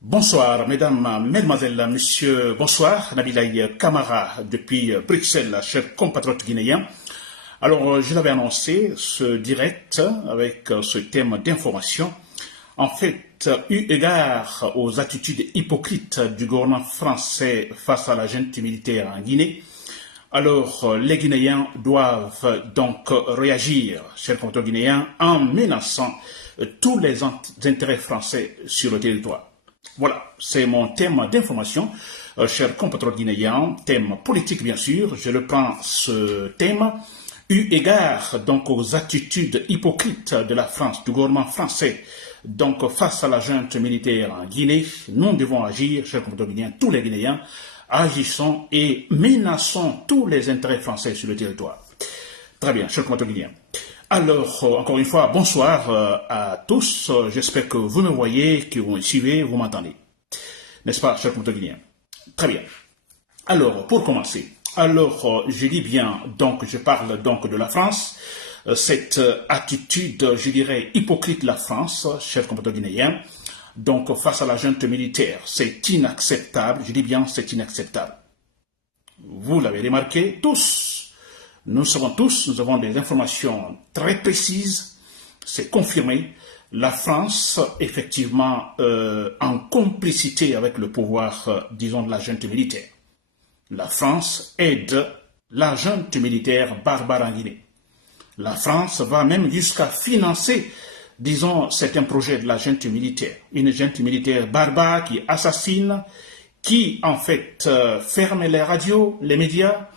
Bonsoir, mesdames, mesdemoiselles, messieurs, bonsoir. Nabilaï Kamara depuis Bruxelles, cher compatriote guinéen. Alors, je l'avais annoncé, ce direct avec ce thème d'information. En fait, eu égard aux attitudes hypocrites du gouvernement français face à la junte militaire en Guinée, alors les Guinéens doivent donc réagir, chers compatriotes guinéens, en menaçant tous les intérêts français sur le territoire. Voilà, c'est mon thème d'information, chers compatriotes guinéens, thème politique bien sûr. Je reprends ce thème, eu égard donc aux attitudes hypocrites de la France, du gouvernement français, donc face à la junte militaire en Guinée. Nous devons agir, chers compatriotes guinéens, tous les Guinéens, agissons et menaçons tous les intérêts français sur le territoire. Très bien, chers compatriotes guinéens. Alors, encore une fois, bonsoir à tous. J'espère que vous me voyez, que vous me suivez, vous m'entendez. N'est-ce pas, chers compatriotes guinéens? Très bien. Alors, pour commencer, je dis bien, donc, je parle donc de la France. Cette attitude, je dirais, hypocrite de la France, chers compatriotes guinéens, donc, face à la junte militaire, c'est inacceptable. Je dis bien, c'est inacceptable. Vous l'avez remarqué, tous. Nous savons tous, nous avons des informations très précises, c'est confirmé. La France, effectivement, en complicité avec le pouvoir, disons, de la junte militaire. La France aide la junte militaire barbare en Guinée. La France va même jusqu'à financer, disons, certains projets de la junte militaire. Une junte militaire barbare qui assassine, qui, en fait, ferme les radios, les médias,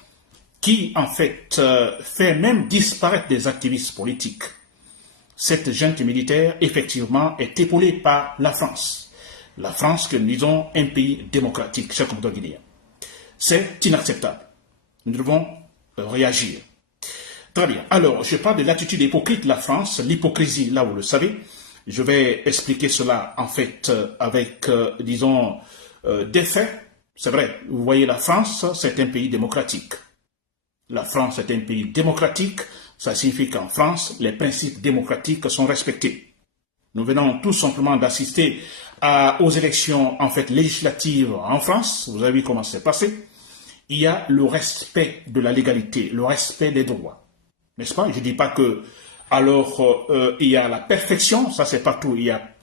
qui, en fait, fait même disparaître des activistes politiques. Cette junte militaire, effectivement, est épaulée par la France. La France, que nous disons, un pays démocratique, chers compatriotes guinéens. C'est inacceptable. Nous devons réagir. Très bien. Alors, je parle de l'attitude hypocrite de la France, l'hypocrisie, là vous le savez. Je vais expliquer cela, en fait, avec, disons, des faits. C'est vrai, vous voyez, la France, c'est un pays démocratique. La France est un pays démocratique, ça signifie qu'en France, les principes démocratiques sont respectés. Nous venons tout simplement d'assister aux élections en fait législatives en France. Vous avez vu comment c'est passé. Il y a le respect de la légalité, le respect des droits. N'est-ce pas? Je ne dis pas que alors il y a la perfection, ça c'est partout,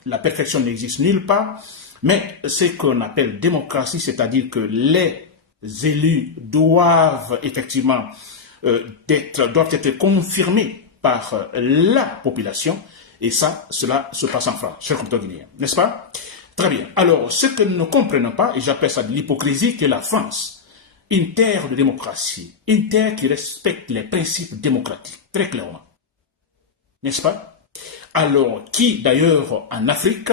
la perfection n'existe nulle part, mais ce qu'on appelle démocratie, c'est-à-dire que les élus doivent effectivement doivent être confirmés par la population, et ça, cela se passe en France, chers compatriotes guinéens, n'est-ce pas? Très bien. Alors, ce que nous ne comprenons pas, et j'appelle ça de l'hypocrisie, que la France, une terre de démocratie, une terre qui respecte les principes démocratiques, très clairement, n'est-ce pas? Alors, qui d'ailleurs en Afrique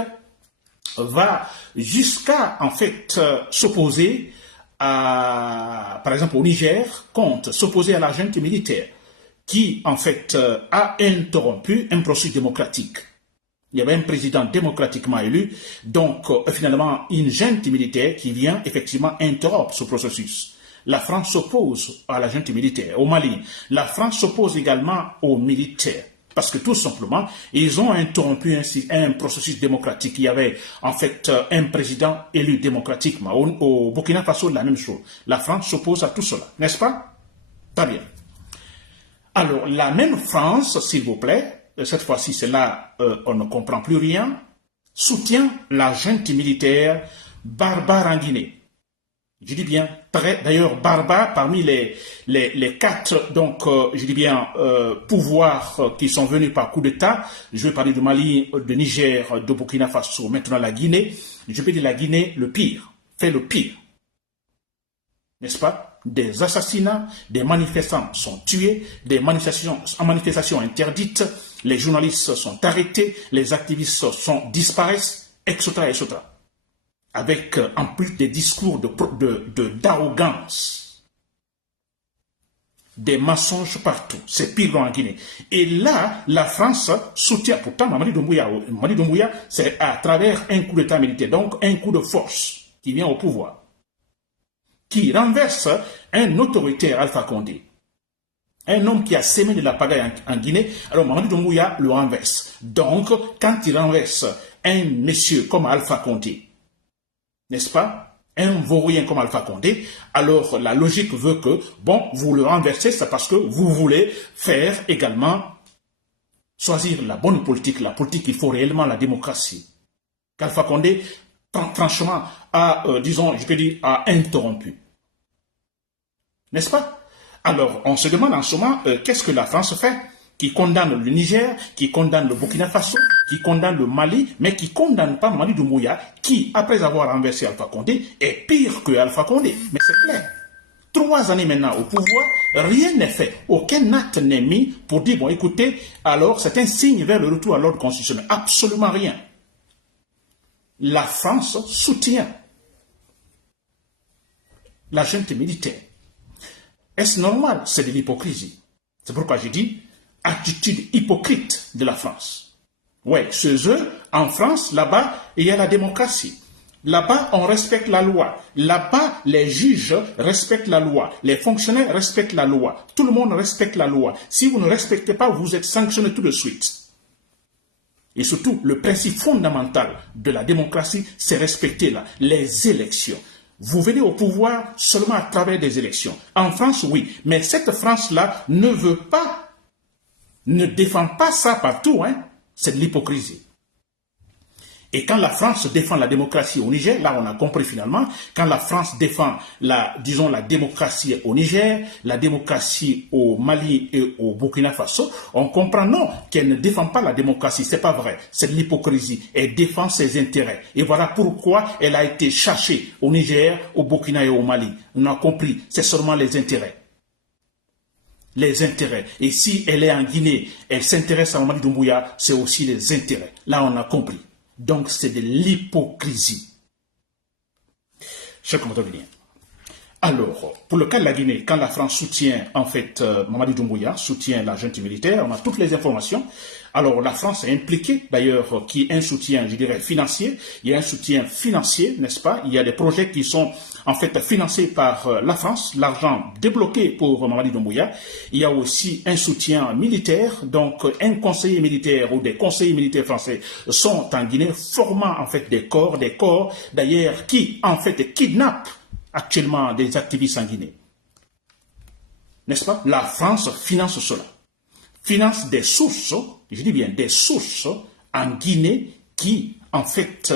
va jusqu'à en fait s'opposer par exemple au Niger, compte s'opposer à la junte militaire qui, en fait, a interrompu un processus démocratique. Il y avait un président démocratiquement élu, donc finalement une junte militaire qui vient effectivement interrompre ce processus. La France s'oppose à la junte militaire au Mali. La France s'oppose également aux militaires. Parce que tout simplement, ils ont interrompu un processus démocratique. Il y avait en fait un président élu démocratiquement. Au Burkina Faso, la même chose. La France s'oppose à tout cela, n'est-ce pas? Très bien. Alors, la même France, s'il vous plaît, cette fois-ci, c'est là, on ne comprend plus rien, soutient la junte militaire barbare en Guinée. Je dis bien, d'ailleurs, barbare parmi les quatre, donc, je dis bien, pouvoirs qui sont venus par coup d'État. Je vais parler du Mali, de Niger, de Burkina Faso, maintenant la Guinée. Je vais dire la Guinée, le pire, fait le pire. N'est-ce pas? Des assassinats, des manifestants sont tués, des manifestations interdites, les journalistes sont arrêtés, les activistes disparaissent, etc., etc. Avec en plus des discours d'arrogance, des mensonges partout. C'est pire en Guinée. Et là, la France soutient, pourtant Mamadi Doumbouya, c'est à travers un coup d'État militaire, donc un coup de force qui vient au pouvoir, qui renverse un autoritaire Alpha Condé. Un homme qui a sémé de la pagaille en Guinée, alors Mamadi Doumbouya le renverse. Donc, quand il renverse un monsieur comme Alpha Condé, n'est-ce pas, un vaurien comme Alpha Condé, alors la logique veut que, bon, vous le renversez, c'est parce que vous voulez faire également choisir la bonne politique, la politique qu'il faut réellement, la démocratie. Qu'Alpha Condé, franchement, disons, je peux dire, a interrompu. N'est-ce pas? Alors, on se demande en ce moment, qu'est-ce que la France fait? Qui condamne le Niger, qui condamne le Burkina Faso, qui condamne le Mali, mais qui ne condamne pas Mali Doumbouya, qui, après avoir renversé Alpha Condé, est pire que Alpha Condé. Mais c'est clair. 3 années maintenant au pouvoir, rien n'est fait. Aucun acte n'est mis pour dire, bon, écoutez, alors c'est un signe vers le retour à l'ordre constitutionnel. Absolument rien. La France soutient la junte militaire. Est-ce normal? C'est de l'hypocrisie. C'est pourquoi j'ai dit attitude hypocrite de la France. Ouais, chez eux, en France, là-bas, il y a la démocratie. Là-bas, on respecte la loi. Là-bas, les juges respectent la loi. Les fonctionnaires respectent la loi. Tout le monde respecte la loi. Si vous ne respectez pas, vous êtes sanctionné tout de suite. Et surtout, le principe fondamental de la démocratie, c'est respecter les élections. Vous venez au pouvoir seulement à travers des élections. En France, oui, mais cette France-là ne défend pas ça partout, hein. C'est de l'hypocrisie. Et quand la France défend la démocratie au Niger, là on a compris finalement, quand la France défend la démocratie au Niger, la démocratie au Mali et au Burkina Faso, on comprend non, qu'elle ne défend pas la démocratie, c'est pas vrai, c'est de l'hypocrisie, elle défend ses intérêts. Et voilà pourquoi elle a été cherchée au Niger, au Burkina et au Mali. On a compris, c'est seulement les intérêts. Les intérêts. Et si elle est en Guinée, elle s'intéresse à Mamadi Doumbouya, c'est aussi les intérêts. Là on a compris. Donc, c'est de l'hypocrisie. Chers compatriotes guinéens. Alors, pour le cas de la Guinée, quand la France soutient, en fait, Mamadi Doumbouya, soutient la junte militaire, on a toutes les informations. Alors, la France est impliquée, d'ailleurs, qui est un soutien, je dirais, financier. Il y a un soutien financier, n'est-ce pas? Il y a des projets qui sont, en fait, financés par la France, l'argent débloqué pour Mamadi Doumbouya. Il y a aussi un soutien militaire, donc un conseiller militaire ou des conseillers militaires français sont en Guinée, formant, en fait, des corps, d'ailleurs, qui, en fait, kidnappent actuellement des activistes en Guinée. N'est-ce pas? La France finance cela. Finance des sources, je dis bien des sources en Guinée qui, en fait,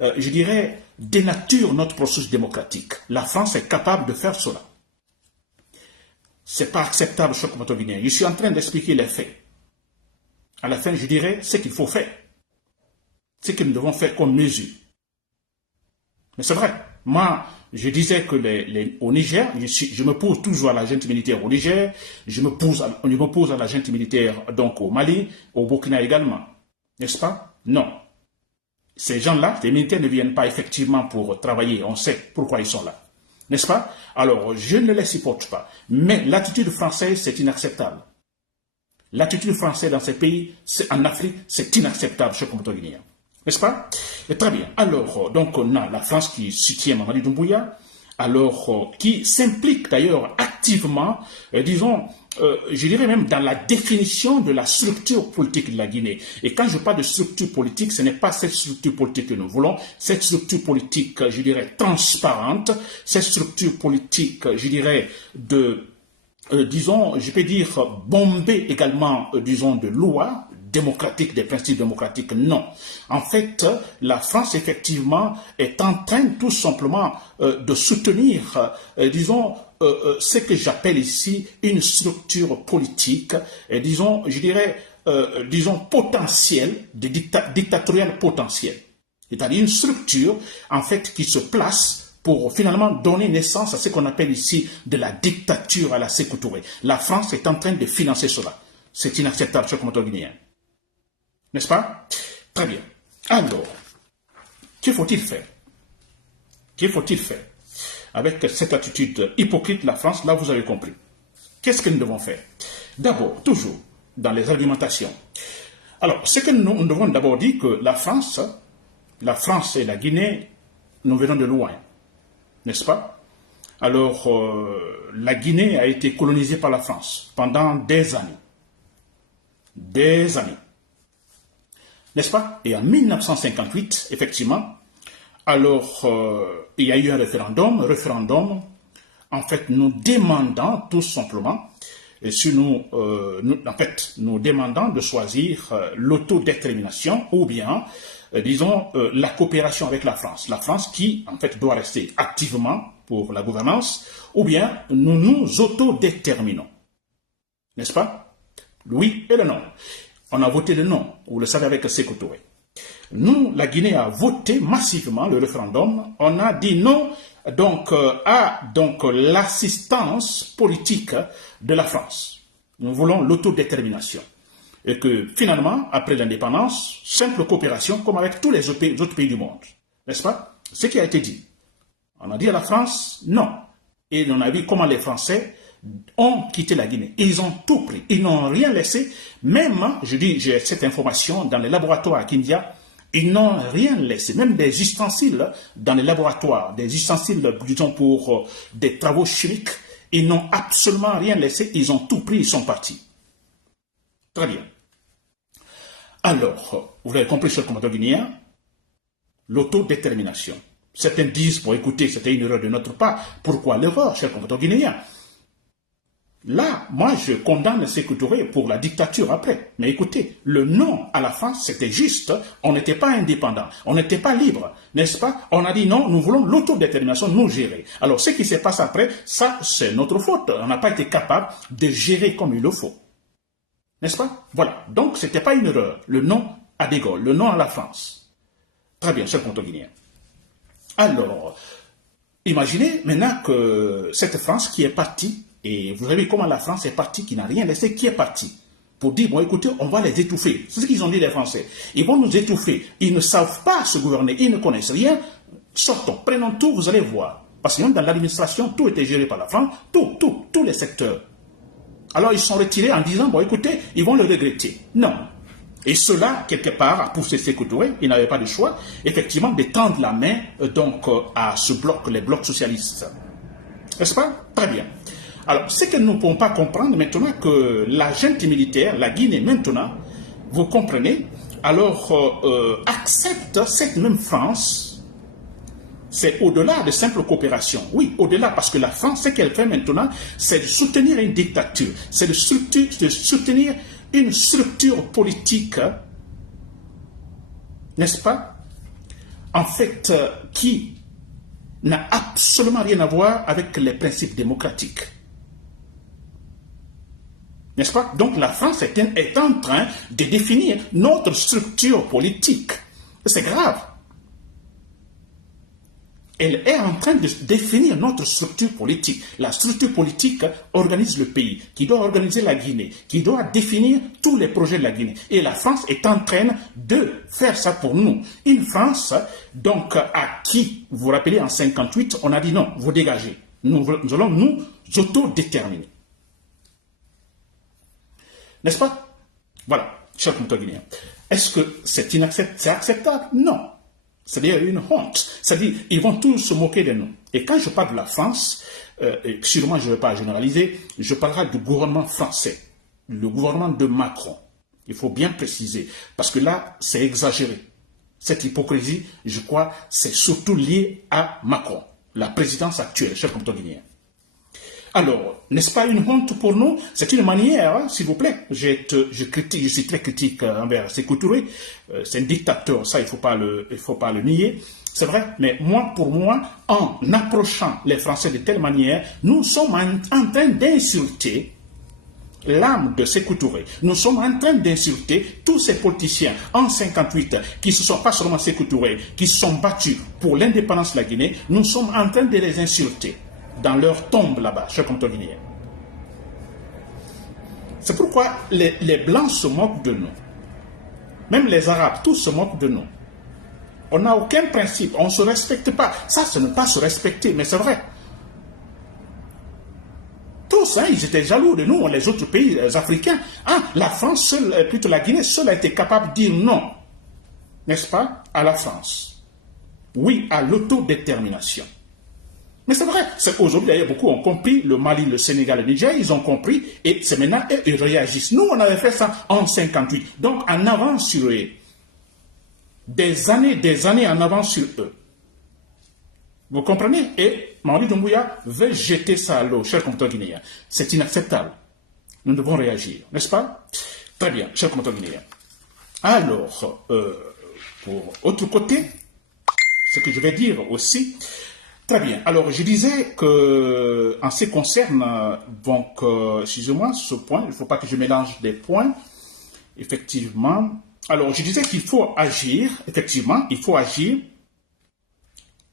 je dirais, dénaturent notre processus démocratique. La France est capable de faire cela. Ce n'est pas acceptable, cher compatriote guinéen. Je suis en train d'expliquer les faits. À la fin, je dirais ce qu'il faut faire. Ce que nous devons faire comme mesure. Mais c'est vrai. Moi, je disais que au Niger, je me pose toujours à la junte militaire au Niger, je me pose à la junte militaire donc au Mali, au Burkina également. N'est-ce pas? Non. Ces gens-là, les militaires ne viennent pas effectivement pour travailler, on sait pourquoi ils sont là. N'est-ce pas? Alors, je ne les supporte pas. Mais l'attitude française, c'est inacceptable. L'attitude française dans ces pays, en Afrique, c'est inacceptable, cher compatriote guinéen. N'est-ce pas? Et très bien. Alors, donc, on a la France qui soutient Mamadi Doumbouya, alors, qui s'implique d'ailleurs activement, disons, je dirais même dans la définition de la structure politique de la Guinée. Et quand je parle de structure politique, ce n'est pas cette structure politique que nous voulons, cette structure politique, je dirais, transparente, cette structure politique, je dirais, disons, je peux dire, bombée également, disons, de lois, démocratique, des principes démocratiques, non. En fait, la France, effectivement, est en train tout simplement de soutenir, disons, ce que j'appelle ici une structure politique, disons, je dirais, disons, potentielle, dictatoriale potentielle. C'est-à-dire une structure, en fait, qui se place pour finalement donner naissance à ce qu'on appelle ici de la dictature à la Sékou Touré. La France est en train de financer cela. C'est inacceptable, cher compatriote guinéen. N'est-ce pas? Très bien. Alors, que faut-il faire? Que faut-il faire? Avec cette attitude hypocrite de la France, là vous avez compris. Qu'est-ce que nous devons faire? D'abord, toujours, dans les argumentations. Alors, ce que nous devons d'abord dire que la France et la Guinée, nous venons de loin. N'est-ce pas? Alors, la Guinée a été colonisée par la France pendant des années. Des années. N'est-ce pas? Et en 1958, effectivement, Alors, il y a eu un référendum, en fait, nous demandant tout simplement, et si nous demandons de choisir l'autodétermination ou bien, disons, la coopération avec la France. La France qui, en fait, doit rester activement pour la gouvernance, ou bien nous nous autodéterminons. N'est-ce pas? Oui et le non. On a voté le non, vous le savez avec Sékou Touré. Nous, la Guinée a voté massivement le référendum. On a dit non donc, à l'assistance politique de la France. Nous voulons l'autodétermination. Et que finalement, après l'indépendance, simple coopération comme avec tous les autres pays du monde. N'est-ce pas? Ce qui a été dit. On a dit à la France non. Et on a vu comment les Français ont quitté la Guinée. Ils ont tout pris. Ils n'ont rien laissé. Même, je dis, j'ai cette information dans les laboratoires à Kindia. Ils n'ont rien laissé, même des ustensiles dans les laboratoires, des ustensiles, disons, pour des travaux chimiques, ils n'ont absolument rien laissé, ils ont tout pris, ils sont partis. Très bien. Alors, vous avez compris, cher commandant guinéen, l'autodétermination. Certains disent, pour écouter, c'était une erreur de notre part. Pourquoi l'erreur, cher commandant guinéen? Là, moi, je condamne Sékou Touré pour la dictature après. Mais écoutez, le non à la France, c'était juste. On n'était pas indépendant, on n'était pas libre, n'est-ce pas? On a dit non, nous voulons l'autodétermination, nous gérer. Alors, ce qui se passe après, ça, c'est notre faute. On n'a pas été capable de gérer comme il le faut. N'est-ce pas? Voilà. Donc, ce n'était pas une erreur. Le non à De Gaulle, le non à la France. Très bien, cher commandant guinéen. Alors, imaginez maintenant que cette France qui est partie, et vous savez comment la France est partie, qui n'a rien laissé, qui est partie pour dire, bon écoutez, on va les étouffer. C'est ce qu'ils ont dit les Français. Ils vont nous étouffer. Ils ne savent pas se gouverner, ils ne connaissent rien. Sortons, prenons tout, vous allez voir. Parce que dans l'administration, tout était géré par la France, tous les secteurs. Alors ils sont retirés en disant, bon écoutez, ils vont le regretter. Non. Et cela, quelque part, a poussé Sékou Touré, il n'avait pas de choix, effectivement, de tendre la main à ce bloc, les blocs socialistes. N'est-ce pas? Très bien. Alors, ce que nous ne pouvons pas comprendre maintenant que la junte militaire, la Guinée maintenant, vous comprenez, alors accepte cette même France, c'est au-delà de simple coopération. Oui, au-delà, parce que la France, ce qu'elle fait maintenant, c'est de soutenir une dictature, c'est de soutenir une structure politique, n'est-ce pas, en fait, qui n'a absolument rien à voir avec les principes démocratiques. N'est-ce pas? Donc la France est en train de définir notre structure politique. C'est grave. Elle est en train de définir notre structure politique. La structure politique organise le pays, qui doit organiser la Guinée, qui doit définir tous les projets de la Guinée. Et la France est en train de faire ça pour nous. Une France, donc, à qui, vous vous rappelez, en 1958, on a dit non, vous dégagez. Nous allons nous autodéterminer. N'est-ce pas? Voilà, cher commandant guinéen. Est-ce que c'est acceptable? Non. C'est-à-dire une honte. C'est-à-dire, ils vont tous se moquer de nous. Et quand je parle de la France, et sûrement je ne vais pas généraliser, je parlerai du gouvernement français, le gouvernement de Macron. Il faut bien préciser, parce que là, c'est exagéré. Cette hypocrisie, je crois, c'est surtout lié à Macron, la présidence actuelle, cher commandant guinéen. Alors, n'est-ce pas une honte pour nous? C'est une manière, hein, s'il vous plaît. Je suis très critique envers Sékou Touré. C'est un dictateur, ça, il faut pas le nier. C'est vrai, mais pour moi, en approchant les Français de telle manière, nous sommes en train d'insulter l'âme de Sékou Touré. Nous sommes en train d'insulter tous ces politiciens en 1958 qui se sont, pas seulement Sékou Touré, qui se sont battus pour l'indépendance de la Guinée. Nous sommes en train de les insulter dans leur tombe là-bas, cher commandant guinéen. C'est pourquoi les Blancs se moquent de nous. Même les Arabes, tous se moquent de nous. On n'a aucun principe, on ne se respecte pas. Ça, ce n'est pas se respecter, mais c'est vrai. Tous, hein, ils étaient jaloux de nous, les autres pays africains. Hein, la France seule, plutôt la Guinée seule a été capable de dire non, n'est-ce pas, à la France. Oui à l'autodétermination. Mais c'est vrai, aujourd'hui d'ailleurs beaucoup ont compris, le Mali, le Sénégal, le Niger, ils ont compris et c'est maintenant ils réagissent. Nous on avait fait ça en 1958, donc en avance sur eux. Des années en avance sur eux. Vous comprenez? Et Mamadi Doumbouya veut jeter ça à l'eau, chers compatriotes guinéens. C'est inacceptable. Nous devons réagir, n'est-ce pas? Très bien, chers compatriotes guinéens. Alors, pour autre côté, ce que je vais dire aussi, très bien. Alors, je disais que, en ce qui concerne, donc, excusez-moi, ce point, il ne faut pas que je mélange des points, effectivement. Alors, je disais qu'il faut agir, effectivement, il faut agir.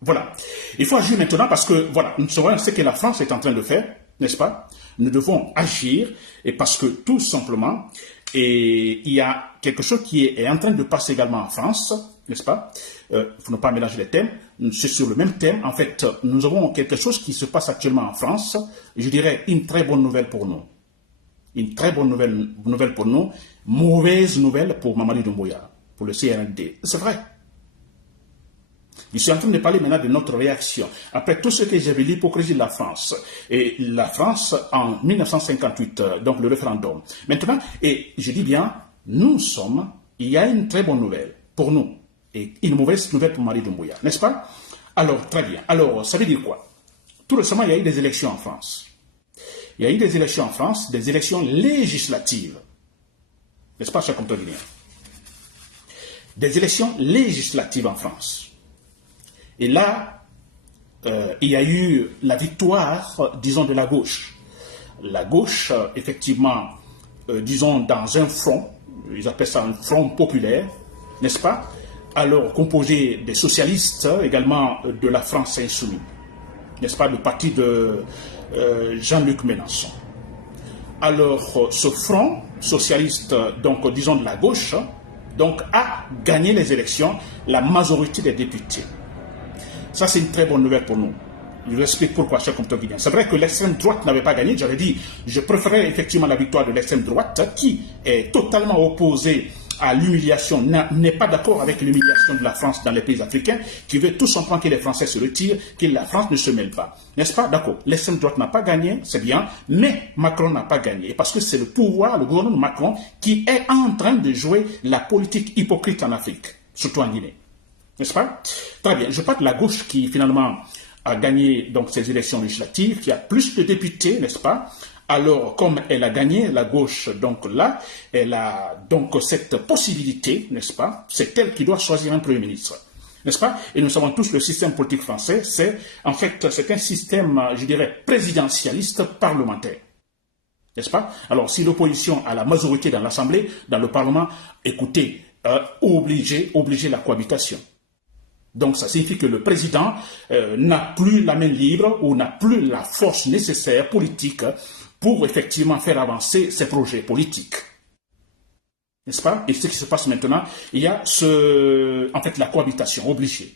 Voilà. Il faut agir maintenant parce que, voilà, nous savons ce que la France est en train de faire, n'est-ce pas? Nous devons agir, et parce que, tout simplement, et il y a quelque chose qui est en train de passer également en France, n'est-ce pas? Il faut ne pas mélanger les thèmes. C'est sur le même thème. En fait, nous avons quelque chose qui se passe actuellement en France. Je dirais une très bonne nouvelle pour nous. Une très bonne nouvelle pour nous. Mauvaise nouvelle pour Mamadi Doumbouya, pour le CNRD. C'est vrai. Je suis en train de parler maintenant de notre réaction. Après tout ce que j'ai vu, l'hypocrisie de la France. Et la France en 1958, donc le référendum. Maintenant, et je dis bien, nous sommes, il y a une très bonne nouvelle pour nous. Et une mauvaise nouvelle pour Mamadi Doumbouya, n'est-ce pas? Alors, très bien. Alors, ça veut dire quoi? Tout récemment, il y a eu des élections en France. Il y a eu des élections en France, des élections législatives. N'est-ce pas, chers compatriotes guinéens? Des élections législatives en France. Et là, il y a eu la victoire, disons, de la gauche. La gauche, effectivement, disons, dans un front, ils appellent ça un front populaire, n'est-ce pas? Alors, composé des socialistes, également de la France insoumise, n'est-ce pas, le parti de Jean-Luc Mélenchon. Alors, ce front socialiste, donc, disons, de la gauche, donc, a gagné les élections, la majorité des députés. Ça, c'est une très bonne nouvelle pour nous. Je vous explique pourquoi, chers compatriotes guinéens. C'est vrai que l'extrême droite n'avait pas gagné. J'avais dit, je préférais effectivement la victoire de l'extrême droite, qui est totalement opposée à l'humiliation, n'est pas d'accord avec l'humiliation de la France dans les pays africains, qui veut tout simplement que les Français se retirent, que la France ne se mêle pas. N'est-ce pas? D'accord. L'extrême droite n'a pas gagné, c'est bien, mais Macron n'a pas gagné. Parce que c'est le pouvoir, le gouvernement de Macron, qui est en train de jouer la politique hypocrite en Afrique, surtout en Guinée. N'est-ce pas? Très bien. Je parle de la gauche qui, finalement, a gagné donc ces élections législatives, qui a plus de députés, n'est-ce pas? Alors, comme elle a gagné, la gauche, donc là, elle a donc cette possibilité, n'est-ce pas? C'est elle qui doit choisir un Premier ministre, n'est-ce pas? Et nous savons tous, le système politique français, c'est en fait, c'est un système, je dirais, présidentialiste parlementaire. N'est-ce pas? Alors, si l'opposition a la majorité dans l'Assemblée, dans le Parlement, écoutez, obliger la cohabitation. Donc, ça signifie que le président n'a plus la main libre ou n'a plus la force nécessaire politique pour effectivement faire avancer ses projets politiques. N'est-ce pas? Et ce qui se passe maintenant, il y a en fait la cohabitation obligée.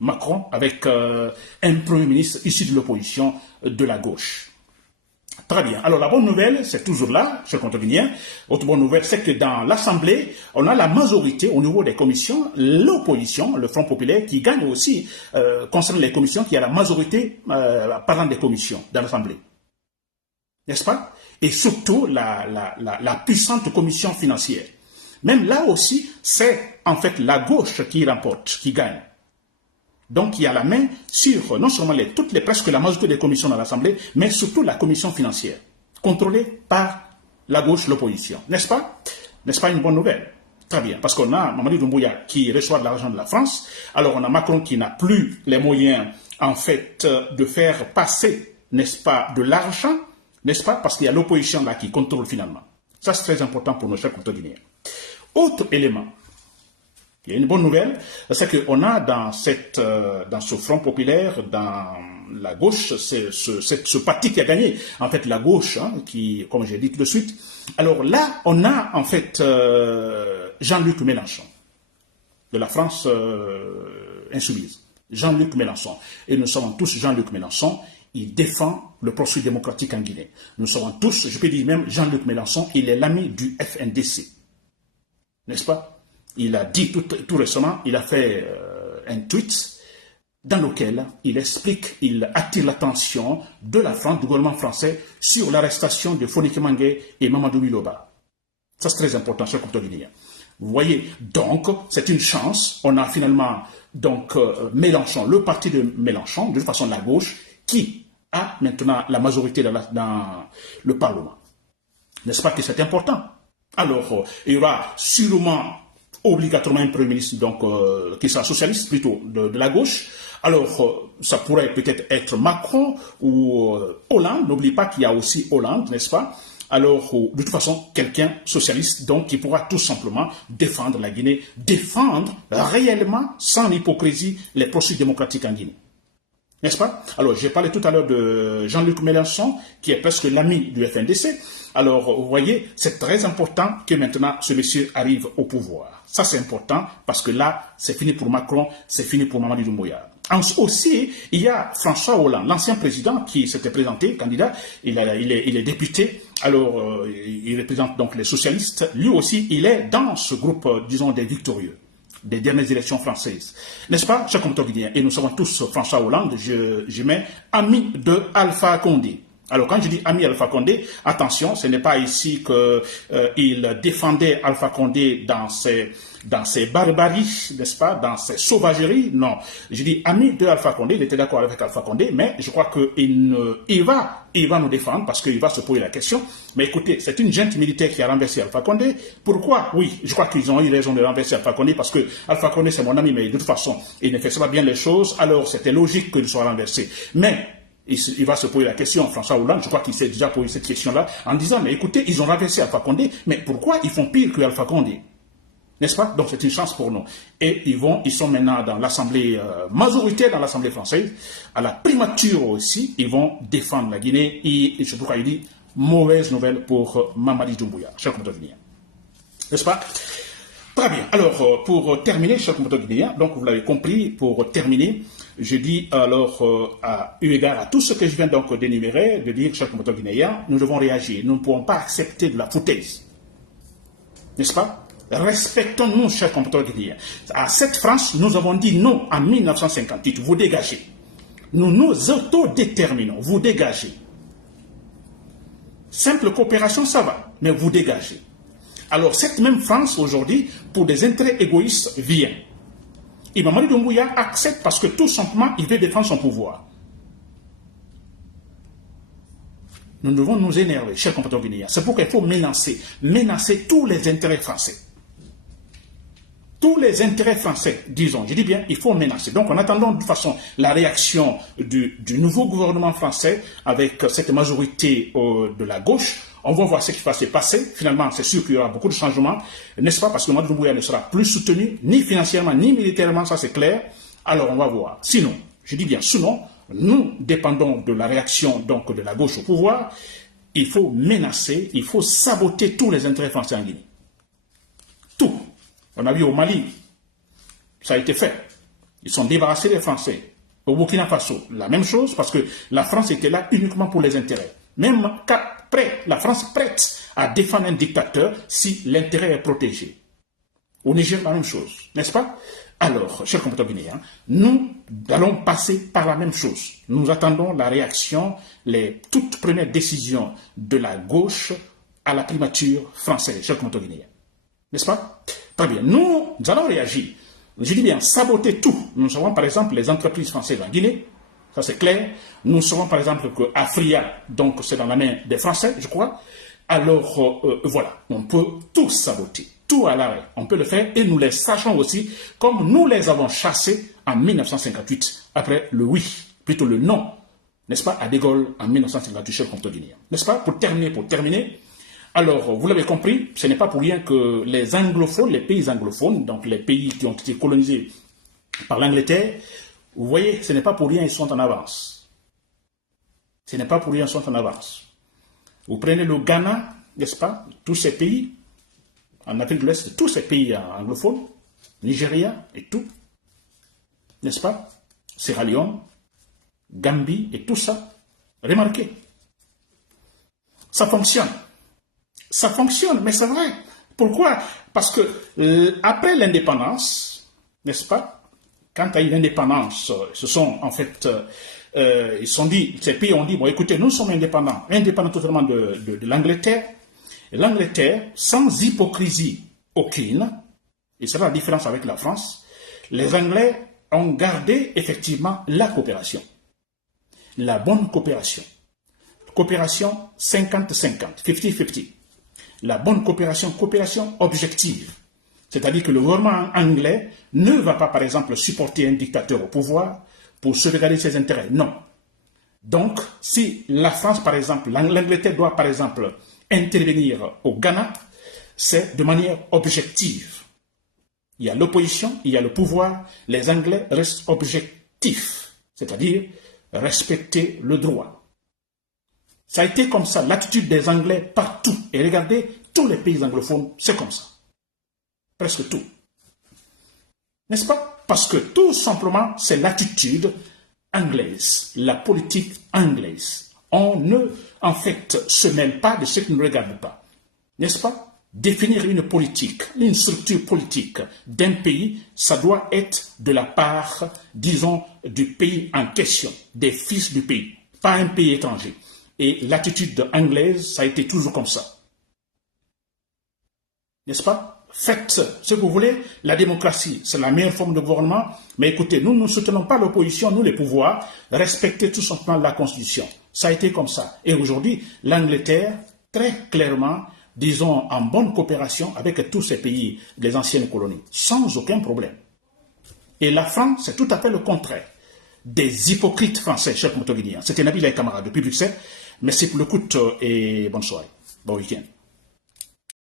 Macron avec un Premier ministre issu de l'opposition de la gauche. Très bien. Alors la bonne nouvelle, c'est toujours là, chers compatriotes guinéens. Autre bonne nouvelle, c'est que dans l'Assemblée, on a la majorité au niveau des commissions, l'opposition, le Front populaire, qui gagne aussi, concernant les commissions, qui a la majorité parlant des commissions dans l'Assemblée. N'est-ce pas? Et surtout la puissante commission financière. Même là aussi, c'est en fait la gauche qui remporte, qui gagne. Donc, il y a la main sur non seulement presque la majorité des commissions dans l'Assemblée, mais surtout la commission financière, contrôlée par la gauche, l'opposition. N'est-ce pas? N'est-ce pas une bonne nouvelle? Très bien, parce qu'on a Mamadi Doumbouya qui reçoit de l'argent de la France, alors on a Macron qui n'a plus les moyens, en fait, de faire passer, n'est-ce pas, de l'argent, n'est-ce pas? Parce qu'il y a l'opposition là qui contrôle finalement. Ça, c'est très important pour nos chers compatriotes guinéens. Autre élément. Il y a une bonne nouvelle, c'est qu'on a dans ce Front populaire, dans la gauche, ce parti qui a gagné, en fait la gauche, qui, comme j'ai dit tout de suite. Alors là, on a en fait Jean-Luc Mélenchon, de la France insoumise. Jean-Luc Mélenchon. Et nous savons tous Jean-Luc Mélenchon, il défend le processus démocratique en Guinée. Nous savons tous, je peux dire même Jean-Luc Mélenchon, il est l'ami du FNDC. N'est-ce pas? Il a dit tout récemment, il a fait un tweet dans lequel il explique, il attire l'attention de la France, du gouvernement français, sur l'arrestation de Fonike Mangue et Mamadou Miloba. Ça, c'est très important, chers compatriotes guinéens. Vous voyez, donc, c'est une chance. On a finalement, donc, Mélenchon, le parti de Mélenchon, de toute façon la gauche, qui a maintenant la majorité dans le Parlement. N'est-ce pas que c'est important? Alors, il y aura sûrement obligatoirement un Premier ministre donc, qui sera socialiste, plutôt de la gauche. Alors, ça pourrait peut-être être Macron ou Hollande. N'oublie pas qu'il y a aussi Hollande, n'est-ce pas? Alors, de toute façon, quelqu'un socialiste, donc, qui pourra tout simplement défendre la Guinée, défendre réellement, sans hypocrisie, les processus démocratiques en Guinée. N'est-ce pas? Alors, j'ai parlé tout à l'heure de Jean-Luc Mélenchon, qui est presque l'ami du FNDC. Alors, vous voyez, c'est très important que maintenant ce monsieur arrive au pouvoir. Ça, c'est important parce que là, c'est fini pour Macron, c'est fini pour Mamadi Doumbouya. Aussi, il y a François Hollande, l'ancien président qui s'était présenté candidat, il est député, alors il représente donc les socialistes. Lui aussi, il est dans ce groupe, disons, des victorieux des dernières élections françaises. N'est-ce pas, chers compatriotes guinéens? Et nous savons tous François Hollande, je mets ami de Alpha Condé. Alors, quand je dis ami Alpha Condé, attention, ce n'est pas ici qu'il défendait Alpha Condé dans ses barbaries, n'est-ce pas, dans ses sauvageries. Non, je dis ami de Alpha Condé, il était d'accord avec Alpha Condé, mais je crois qu'il va nous défendre parce qu'il va se poser la question. Mais écoutez, c'est une junte militaire qui a renversé Alpha Condé. Pourquoi? Oui, je crois qu'ils ont eu raison de renverser Alpha Condé parce que Alpha Condé, c'est mon ami, mais de toute façon, il ne fait pas bien les choses, alors c'était logique qu'il soit renversé. Mais il va se poser la question, François Hollande, je crois qu'il s'est déjà posé cette question-là, en disant, mais écoutez, ils ont renversé Alpha Condé, mais pourquoi ils font pire que Alpha Condé? N'est-ce pas? Donc c'est une chance pour nous. Et ils sont maintenant dans l'Assemblée, majoritaire dans l'Assemblée française, à la primature aussi, ils vont défendre la Guinée, et c'est pourquoi il dit, mauvaise nouvelle pour Mamadi Doumbouya, cher compatriote guinéen. N'est-ce pas? Très bien. Alors, pour terminer, chers compatriotes guinéens, donc vous l'avez compris, pour terminer, je dis alors, eu égard à tout ce que je viens donc d'énumérer, de dire, chers compatriotes guinéens, nous devons réagir. Nous ne pouvons pas accepter de la foutaise. N'est-ce pas? Respectons-nous, chers compatriotes guinéens. À cette France, nous avons dit non en 1958. Vous dégagez. Nous nous autodéterminons. Vous dégagez. Simple coopération, ça va, mais vous dégagez. Alors, cette même France, aujourd'hui, pour des intérêts égoïstes, vient. Et Mamadi Doumbouya accepte parce que tout simplement, il veut défendre son pouvoir. Nous devons nous énerver, chers compatriotes guinéens. C'est pourquoi il faut menacer tous les intérêts français. Tous les intérêts français, disons, je dis bien, il faut menacer. Donc, en attendant de toute façon la réaction du nouveau gouvernement français avec cette majorité de la gauche, on va voir ce qui va se passer. Finalement, c'est sûr qu'il y aura beaucoup de changements, n'est-ce pas? Parce que Mamadi Doumbouya ne sera plus soutenu, ni financièrement, ni militairement, ça c'est clair. Alors, on va voir. Sinon, je dis bien, sinon, nous dépendons de la réaction donc de la gauche au pouvoir. Il faut menacer, il faut saboter tous les intérêts français en Guinée. Tout. On a vu au Mali, ça a été fait. Ils sont débarrassés des Français. Au Burkina Faso, la même chose, parce que la France était là uniquement pour les intérêts. Même qu'après, la France prête à défendre un dictateur si l'intérêt est protégé. Au Niger, la même chose, n'est-ce pas? Alors, chers compatriotes guinéens, nous allons passer par la même chose. Nous attendons la réaction, les toutes premières décisions de la gauche à la primature française, chers compatriotes guinéens. N'est-ce pas? Très bien. Nous allons réagir. Je dis bien, saboter tout. Nous savons par exemple les entreprises françaises en Guinée. Ça c'est clair. Nous savons par exemple que Afria, donc c'est dans la main des Français, je crois. Alors voilà, on peut tout saboter. Tout à l'arrêt. On peut le faire et nous les sachons aussi comme nous les avons chassés en 1958. Après le oui, plutôt le non, n'est-ce pas, à De Gaulle en 1958, chers compatriotes guinéens. N'est-ce pas? Pour terminer, alors, vous l'avez compris, ce n'est pas pour rien que les anglophones, les pays anglophones, donc les pays qui ont été colonisés par l'Angleterre, vous voyez, ce n'est pas pour rien qu'ils sont en avance. Ce n'est pas pour rien qu'ils sont en avance. Vous prenez le Ghana, n'est-ce pas, tous ces pays, en Afrique de l'Ouest, tous ces pays anglophones, Nigeria et tout, n'est-ce pas, Sierra Leone, Gambie et tout ça, remarquez, ça fonctionne. Ça fonctionne, mais c'est vrai. Pourquoi? Parce que après l'indépendance, n'est-ce pas? Quand il y a eu l'indépendance, ce sont en fait, ils sont dit, ces pays ont dit, bon écoutez, nous sommes indépendants totalement de l'Angleterre. L'Angleterre, sans hypocrisie aucune, et c'est la différence avec la France, les Anglais ont gardé effectivement la coopération, la bonne coopération. Coopération 50-50, 50-50. La bonne coopération, coopération objective. C'est-à-dire que le gouvernement anglais ne va pas, par exemple, supporter un dictateur au pouvoir pour sauvegarder ses intérêts. Non. Donc, si la France, par exemple, l'Angleterre doit, par exemple, intervenir au Ghana, c'est de manière objective. Il y a l'opposition, il y a le pouvoir, les Anglais restent objectifs, c'est-à-dire respecter le droit. Ça a été comme ça, l'attitude des Anglais partout. Et regardez, tous les pays anglophones, c'est comme ça. Presque tout. N'est-ce pas? Parce que tout simplement, c'est l'attitude anglaise, la politique anglaise. On ne, en fait, se mêle pas de ce qui ne regarde pas. N'est-ce pas? Définir une politique, une structure politique d'un pays, ça doit être de la part, disons, du pays en question, des fils du pays, pas un pays étranger. Et l'attitude anglaise, ça a été toujours comme ça. N'est-ce pas? Faites ce que vous voulez, la démocratie, c'est la meilleure forme de gouvernement, mais écoutez, nous ne soutenons pas l'opposition, nous les pouvoirs, respectez tout simplement la Constitution. Ça a été comme ça. Et aujourd'hui, l'Angleterre, très clairement, disons, en bonne coopération avec tous ces pays, les anciennes colonies, sans aucun problème. Et la France, c'est tout à fait le contraire. Des hypocrites français, chers Motoguinéens. C'était Nabil Kamara depuis Bruxelles. Merci pour l'écoute et bonne soirée. Bon week-end.